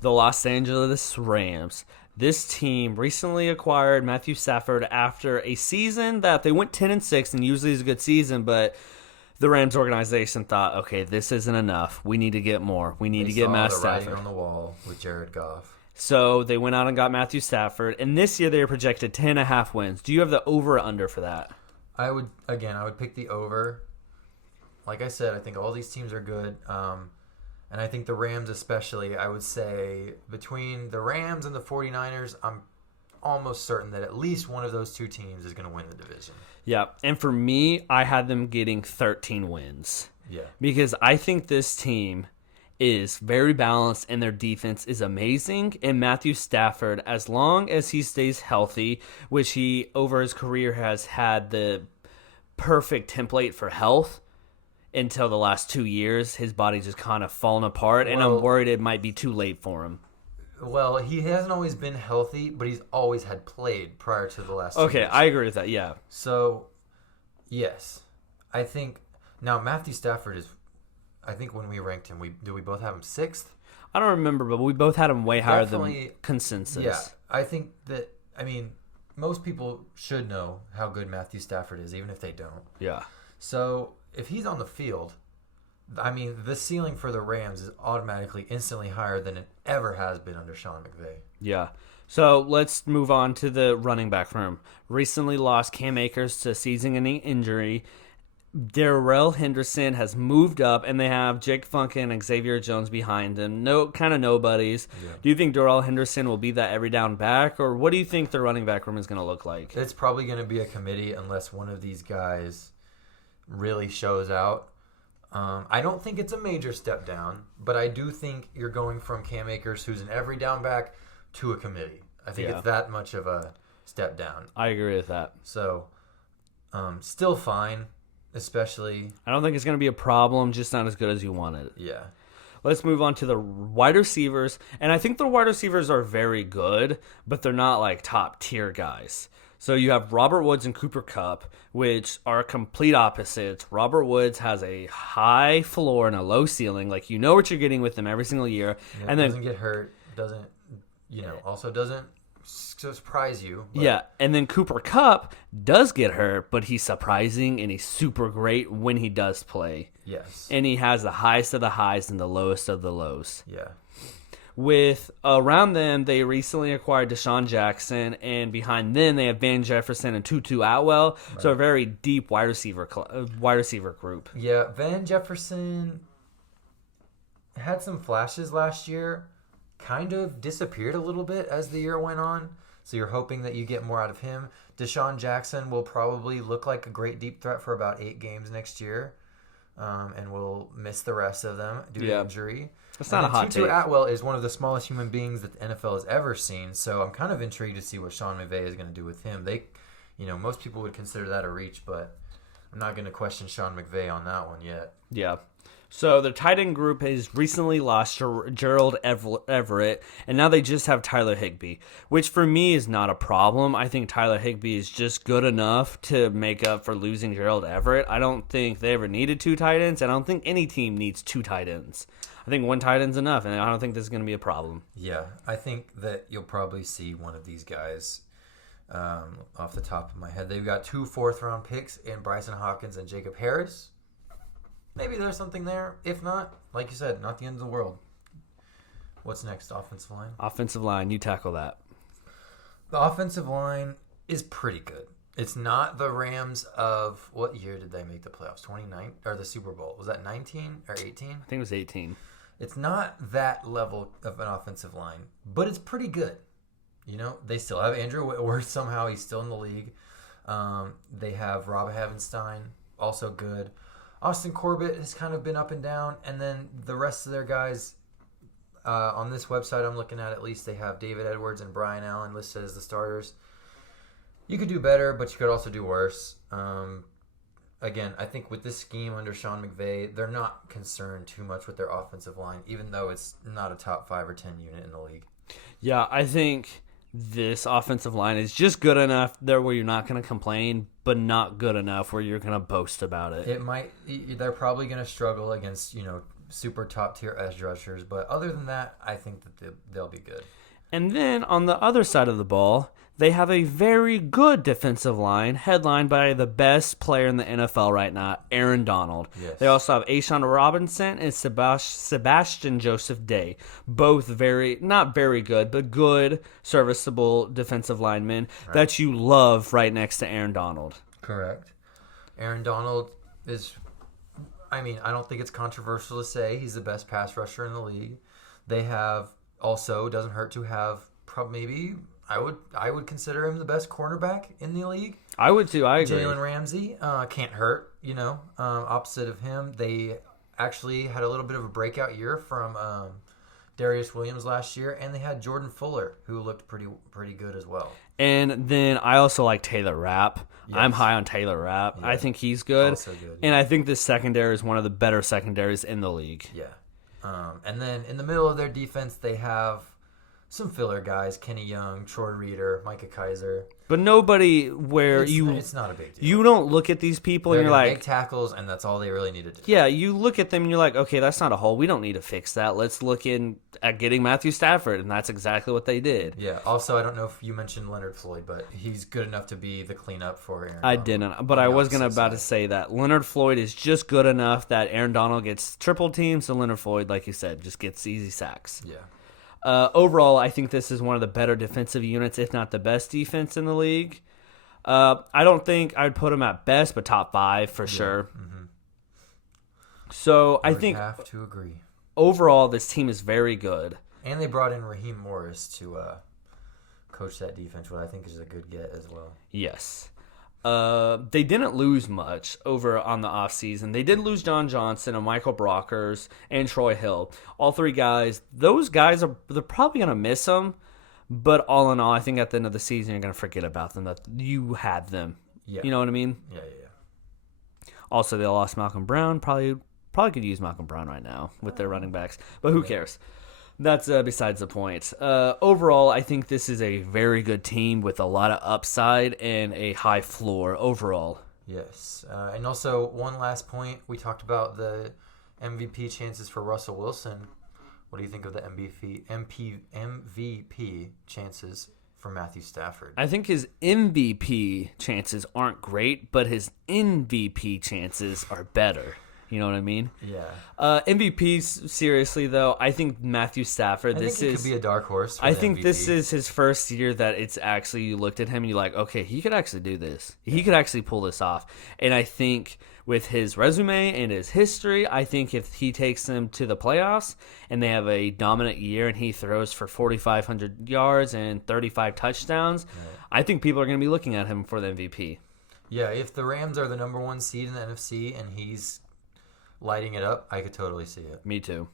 The Los Angeles Rams. This team recently acquired Matthew Stafford after a season that they went 10-6, and usually is a good season, but the Rams organization thought, okay, this isn't enough. We need to get more. We need They to get saw Matt the writing Stafford. on the wall with Jared Goff. So they went out and got Matthew Stafford, and this year they are projected 10.5 wins. Do you have the over or under for that? I would pick the over. Like I said, I think all these teams are good. And I think the Rams especially, I would say between the Rams and the 49ers, I'm almost certain that at least one of those two teams is going to win the division. Yeah, and for me, I had them getting 13 wins. Yeah. Because I think this team is very balanced and their defense is amazing. And Matthew Stafford, as long as he stays healthy, which he over his career has had the perfect template for health until the last 2 years, his body just kind of fallen apart, and I'm worried it might be too late for him. Well, he hasn't always been healthy, but he's always had played prior to the last 2 Okay, years. I agree with that, yeah. So, yes. I think now Matthew Stafford is, I think when we ranked him, do we both have him 6th? I don't remember, but we both had him way higher than Definitely, consensus. Yeah, I think that, most people should know how good Matthew Stafford is, even if they don't. Yeah. So, if he's on the field, the ceiling for the Rams is automatically instantly higher than it ever has been under Sean McVay. Yeah. So let's move on to the running back room. Recently lost Cam Akers to season-ending injury. Darrell Henderson has moved up, and they have Jake Funk and Xavier Jones behind him. No, kind of nobodies. Yeah. Do you think Darrell Henderson will be that every down back, or what do you think the running back room is going to look like? It's probably going to be a committee unless one of these guys really shows out. I don't think it's a major step down, but I do think you're going from Cam Akers, who's an every down back, to a committee. I think it's that much of a step down. I agree with that. So, still fine, especially. I don't think it's going to be a problem, just not as good as you wanted. Yeah. Let's move on to the wide receivers. And I think the wide receivers are very good, but they're not like top tier guys. So you have Robert Woods and Cooper Kupp, which are complete opposites. Robert Woods has a high floor and a low ceiling. Like, you know what you're getting with him every single year. Yeah, and then doesn't get hurt, also doesn't surprise you. But yeah, and then Cooper Kupp does get hurt, but he's surprising and he's super great when he does play. Yes. And he has the highest of the highs and the lowest of the lows. Yeah. With around them, they recently acquired Deshaun Jackson, and behind them they have Van Jefferson and Tutu Atwell. Right. So a very deep wide receiver group. Yeah, Van Jefferson had some flashes last year, kind of disappeared a little bit as the year went on. So you're hoping that you get more out of him. Deshaun Jackson will probably look like a great deep threat for about 8 games next year, and will miss the rest of them due to injury. That's not a hot take. Tutu Atwell is one of the smallest human beings that the NFL has ever seen, so I'm kind of intrigued to see what Sean McVay is going to do with him. Most people would consider that a reach, but I'm not going to question Sean McVay on that one yet. Yeah. So the tight end group has recently lost Gerald Everett, and now they just have Tyler Higbee, which for me is not a problem. I think Tyler Higbee is just good enough to make up for losing Gerald Everett. I don't think they ever needed 2 tight ends. I don't think any team needs 2 tight ends. I think 1 tight end's enough, and I don't think this is going to be a problem. Yeah, I think that you'll probably see one of these guys off the top of my head. They've got 2 fourth-round picks in Bryson Hopkins and Jacob Harris. Maybe there's something there. If not, like you said, not the end of the world. What's next? Offensive line? Offensive line, you tackle that. The offensive line is pretty good. It's not the Rams of, what year did they make the playoffs? 29 or the Super Bowl? Was that 19 or 18? I think it was 18. It's not that level of an offensive line, but it's pretty good. They still have Andrew Whitworth. Somehow he's still in the league. They have Rob Havenstein, also good. Austin Corbett has kind of been up and down. And then the rest of their guys, on this website I'm looking at least, they have David Edwards and Brian Allen listed as the starters. You could do better, but you could also do worse. Again, I think with this scheme under Sean McVay, they're not concerned too much with their offensive line, even though it's not a top 5 or 10 unit in the league. Yeah, I think this offensive line is just good enough there where you're not going to complain, but not good enough where you're going to boast about it. They're probably going to struggle against, super top tier edge rushers, but other than that, I think that they'll be good. And then on the other side of the ball, they have a very good defensive line, headlined by the best player in the NFL right now, Aaron Donald. Yes. They also have Ashawn Robinson and Sebastian Joseph Day, both not very good, but good, serviceable defensive linemen that you love right next to Aaron Donald. Correct. Aaron Donald is, I don't think it's controversial to say he's the best pass rusher in the league. They have also, doesn't hurt to have maybe... I would consider him the best cornerback in the league. I would too. I agree. Jalen Ramsey can't hurt. Opposite of him, they actually had a little bit of a breakout year from Darius Williams last year, and they had Jordan Fuller, who looked pretty good as well. And then I also like Taylor Rapp. Yes. I'm high on Taylor Rapp. Yeah. I think he's good. Also good. And I think this secondary is one of the better secondaries in the league. Yeah. And then in the middle of their defense, they have some filler guys: Kenny Young, Troy Reader, Micah Kaiser. But nobody where it's not a big deal. You don't look at these people They're and you're like, make tackles, and that's all they really need to do. Yeah, you look at them and you're like, okay, that's not a hole. We don't need to fix that. Let's look at getting Matthew Stafford, and that's exactly what they did. Yeah. Also, I don't know if you mentioned Leonard Floyd, but he's good enough to be the cleanup for Aaron Donald. I didn't, but I was about to say that Leonard Floyd is just good enough that Aaron Donald gets triple teamed, so Leonard Floyd, like you said, just gets easy sacks. Yeah. Overall, I think this is one of the better defensive units, if not the best defense in the league. I don't think I'd put them at best, but top 5 for sure. Mm-hmm. So I think have to agree. Overall, this team is very good. And they brought in Raheem Morris to coach that defense, what I think is a good get as well. Yes. They didn't lose much over on the offseason. They did lose John Johnson and Michael Brockers and Troy Hill. All 3 guys. Those guys, they're probably going to miss them. But all in all, I think at the end of the season, you're going to forget about them, that you had them. Yeah. You know what I mean? Yeah. Also, they lost Malcolm Brown. Probably could use Malcolm Brown right now with their running backs. But who cares? That's besides the point. Overall, I think this is a very good team with a lot of upside and a high floor overall. Yes. And also, one last point. We talked about the MVP chances for Russell Wilson. What do you think of the MVP chances for Matthew Stafford? I think his MVP chances aren't great, but his MVP chances are better. You know what I mean? Yeah. MVPs, seriously, though, I think Matthew Stafford, I think he could be a dark horse. I think this is his first year that it's actually, you looked at him and you're like, okay, he could actually do this. He could actually pull this off. And I think with his resume and his history, I think if he takes them to the playoffs and they have a dominant year and he throws for 4,500 yards and 35 touchdowns, I think people are going to be looking at him for the MVP. Yeah, if the Rams are the number 1 seed in the NFC and he's lighting it up, I could totally see it. Me too.